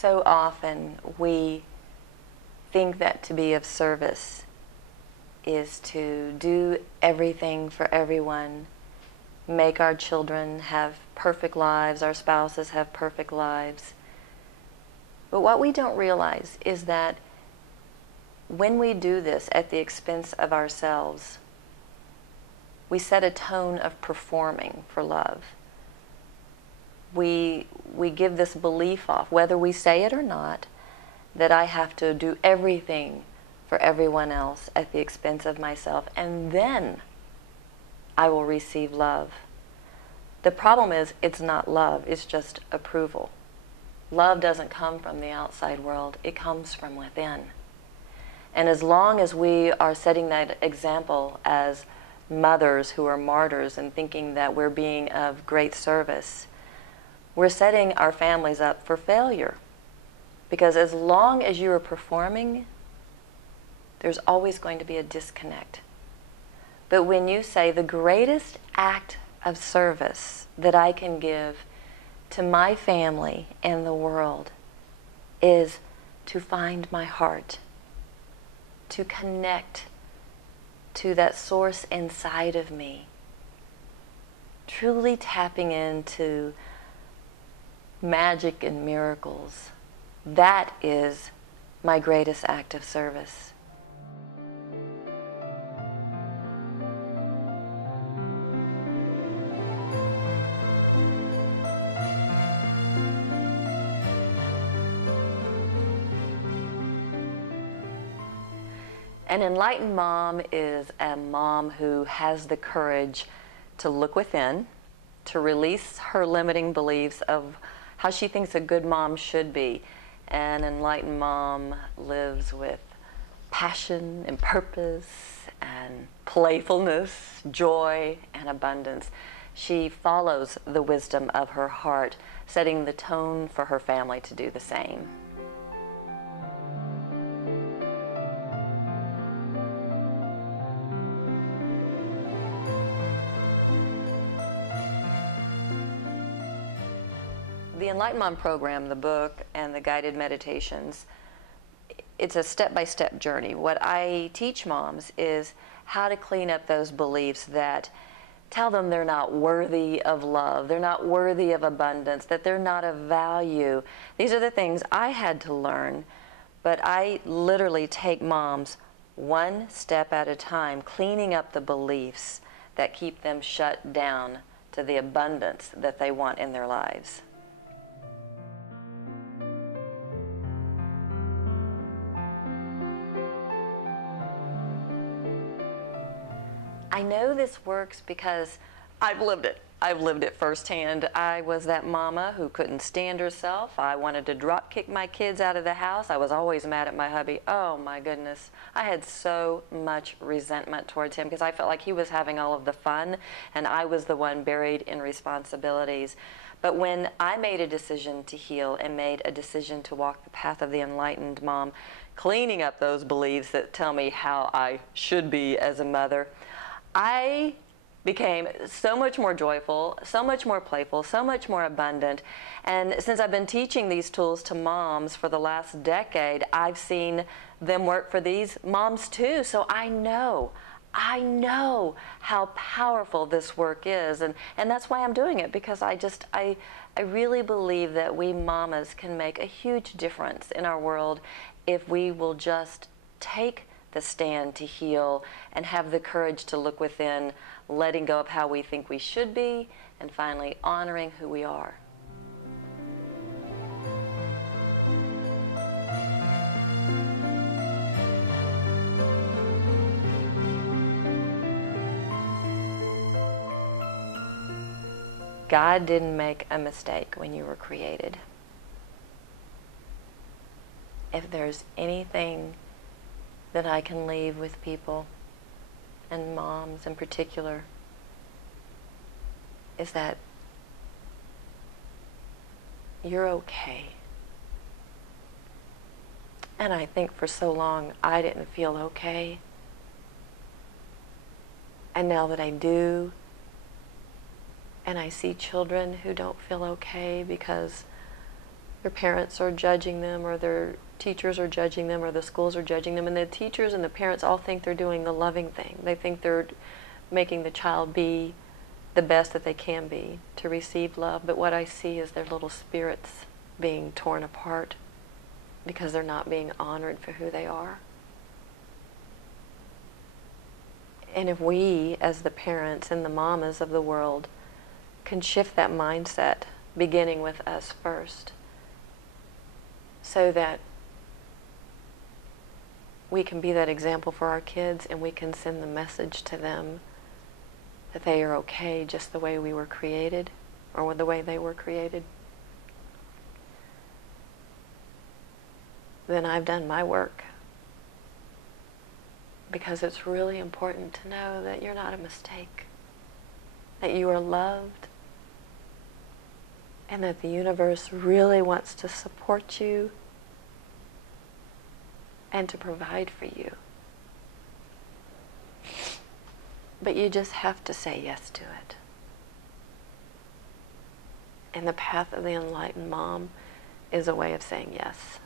So often we think that to be of service is to do everything for everyone, make our children have perfect lives, our spouses have perfect lives. But what we don't realize is that when we do this at the expense of ourselves, we set a tone of performing for love. We give this belief off, whether we say it or not, that I have to do everything for everyone else at the expense of myself, and then I will receive love. The problem is, it's not love, it's just approval. Love doesn't come from the outside world, it comes from within. And as long as we are setting that example as mothers who are martyrs and thinking that we're being of great service, we're setting our families up for failure. Because as long as you are performing, there's always going to be a disconnect. But when you say the greatest act of service that I can give to my family and the world is to find my heart, to connect to that source inside of me, truly tapping into magic and miracles, that is my greatest act of service. An enlightened mom is a mom who has the courage to look within, to release her limiting beliefs of how she thinks a good mom should be. An enlightened mom lives with passion and purpose and playfulness, joy and abundance. She follows the wisdom of her heart, setting the tone for her family to do the same. The Enlightened Mom program, the book, and the guided meditations, it's a step-by-step journey. What I teach moms is how to clean up those beliefs that tell them they're not worthy of love, they're not worthy of abundance, that they're not of value. These are the things I had to learn, but I literally take moms one step at a time, cleaning up the beliefs that keep them shut down to the abundance that they want in their lives. I know this works because I've lived it. I've lived it firsthand. I was that mama who couldn't stand herself. I wanted to drop kick my kids out of the house. I was always mad at my hubby. Oh my goodness. I had so much resentment towards him because I felt like he was having all of the fun and I was the one buried in responsibilities. But when I made a decision to heal and made a decision to walk the path of the enlightened mom, cleaning up those beliefs that tell me how I should be as a mother, I became so much more joyful, so much more playful, so much more abundant. And since I've been teaching these tools to moms for the last decade, I've seen them work for these moms too. So I know how powerful this work is. And that's why I'm doing it, because I really believe that we mamas can make a huge difference in our world if we will just take the stand to heal and have the courage to look within, letting go of how we think we should be, and finally honoring who we are. God didn't make a mistake when you were created. If there's anything that I can leave with people, and moms in particular, is that you're okay. And I think for so long I didn't feel okay. And now that I do, and I see children who don't feel okay because Their parents are judging them, or their teachers are judging them, or the schools are judging them, and the teachers and the parents all think they're doing the loving thing. They think they're making the child be the best that they can be to receive love, but what I see is their little spirits being torn apart because they're not being honored for who they are. And if we, as the parents and the mamas of the world, can shift that mindset, beginning with us first, so that we can be that example for our kids, and we can send the message to them that they are okay just the way we were created, or the way they were created, then I've done my work. Because it's really important to know that you're not a mistake, that you are loved, and that the universe really wants to support you and to provide for you. But you just have to say yes to it. And the path of the enlightened mom is a way of saying yes.